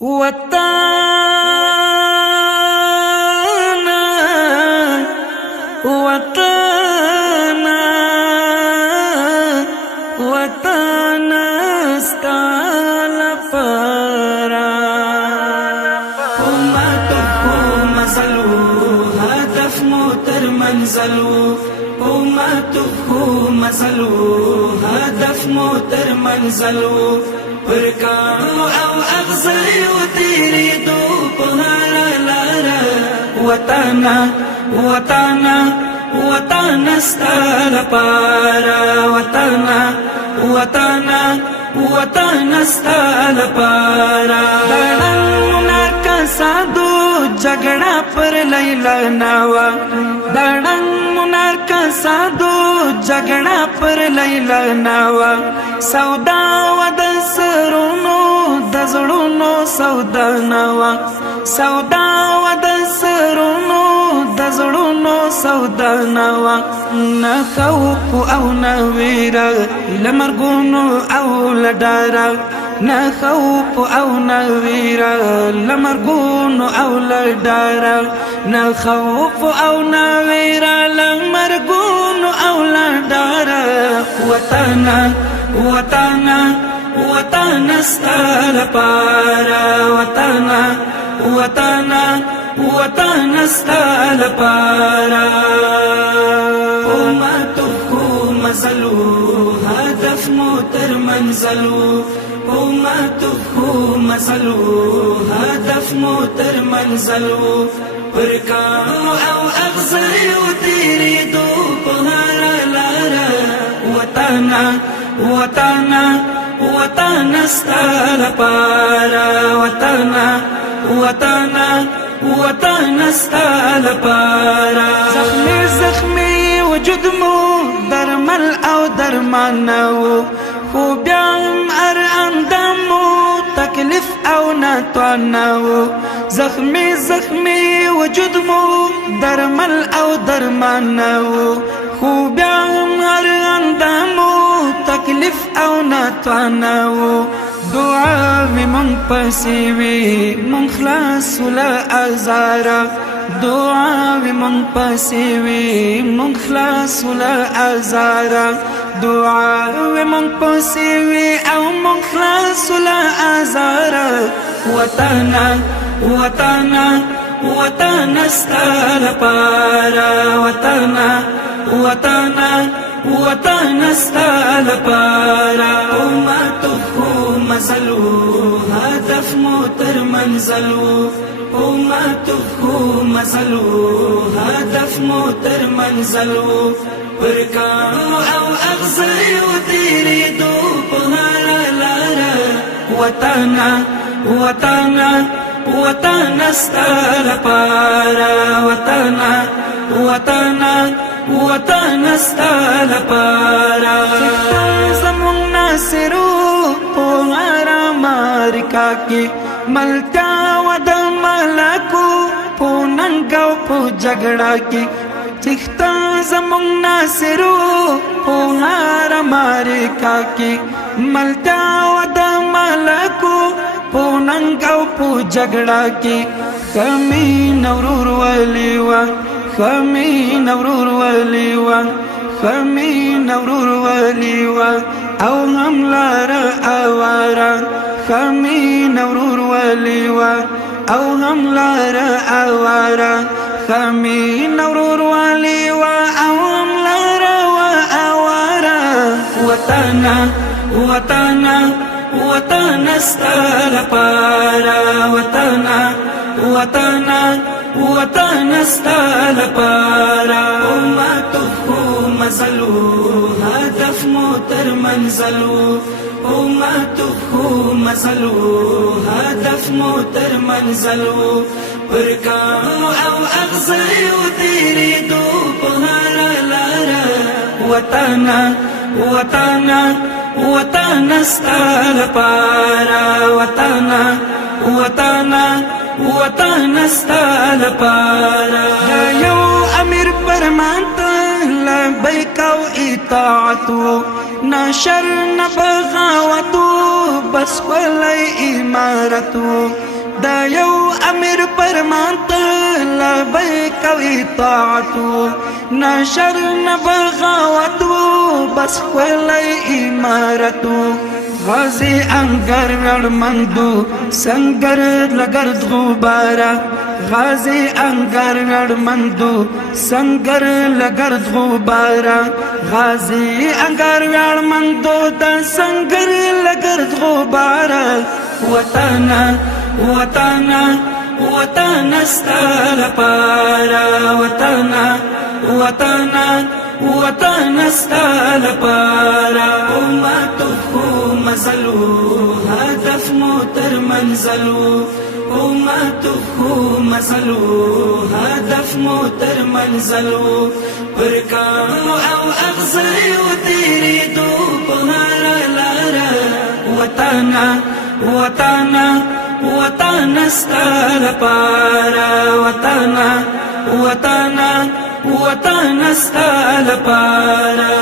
وطانا وطانا وطانا ستال پارا امتو مزلو هدف موتر منزلو امتو مزلو هدف موتر منزلو پرکانو او اغزیو تیری دو پهارا لارا وطانا وطانا وطانا ستال پارا وطانا وطانا وطانا ستال پارا دڑن منارکا سادو جگڑا پر لیلا ناوا دڑن منارکا سادو جگڑا پر لیلا ناوا سودا ودسرونو دزړونو سودا نوا سودا ودسرونو دزړونو سودا نوا نه خوف او نه ویرا لمرګونو او لډارا نه خوف او نه ویرا لمرګونو او لډارا نه خوف او نه ویرا لمرګونو او لډارا وطنا وطنا وطنا ستال پارا وطنا وطنا وطنا ستال پارا امتو مزلو هدف موتر منزلو امتو مزلو هدف موتر منزلو پرکانو او اغزیو تیری دو پهارا لارا وطنا وطنا وطنا ستال پارا وطنا وطنا وطنا ستال پارا زخمی زخمی وجود مو درمل او درمانو خو بیام ار اندامو تکلیف او نتوانو زخمی زخمی وجود مو درمل او درمانو خو بیام ار اندامو تکلیف او نتوانو دعا وی من پسیوی من خلاص ولا ازارا دعا وی من پسیوی من خلاص ولا ازارا دعا وی من پسیوی او من خلاص ولا ازارا وطنا وطنا وطنا ستال پارا وطنا وطنا وطنا ستال پارا امتو مزلو هدف موتر منزلو امتو مزلو هدف موتر منزلو پرکانو او اغزیو تیری دو پهارا لارا وطنا وطنا وطنا ستال پارا وطنا وطنا وطنا ستال پارا زمون ناصرو پهارا مارکا کی ملکا ود ملکو پوننگاو پو جگڑا کی چختا زمون ناصرو پهارا مارکا کی ملکا ود ملکو پوننگاو پو جگڑا کی کمی نورور ولیوا خمی نورور ولیوا خمی نورور ولیوا او هم لارا اوارا خمی نورور ولیوا او هم لارا اوارا خمی نورور ولیوا او هم لارا اوارا وطنا وطنا وطنا ستال پارا وطنا وطنا وطنا ستال پارا امتو مزلو هدف موتر منزلو امتو مزلو هدف موتر منزلو پرکانو او اغزیو تیری دو پهارا لارا وطنا وطنا وطنا ستال پارا وطنا وطنا وطنا ستال پارا یو امیر فرمان ته لبیک او اطاعتو نشر نبغاوتو بس ولی امارتو دا یو امیر فرمانتا لبیک او اطاعتو نشر نبغاوتو بس ولی امارتو غازی انگر رڑمندو سنگر لگرد غبارا غازی انگر رڑمندو سنگر لگرد غبارا غازی انگر رڑمندو دا سنگر لگرد غبارا وطانا وطانا وطانا استال پارا وطانا وطانا وطانا استال پارا امتو مزلو هدف موتر منزلو امتو خو مزلو هدف موتر منزلو پرکانو او اغزیو تیری دو بهارا لارا وطانا وطانا وطانا استال پارا وطانا وطانا وطانا استال پارا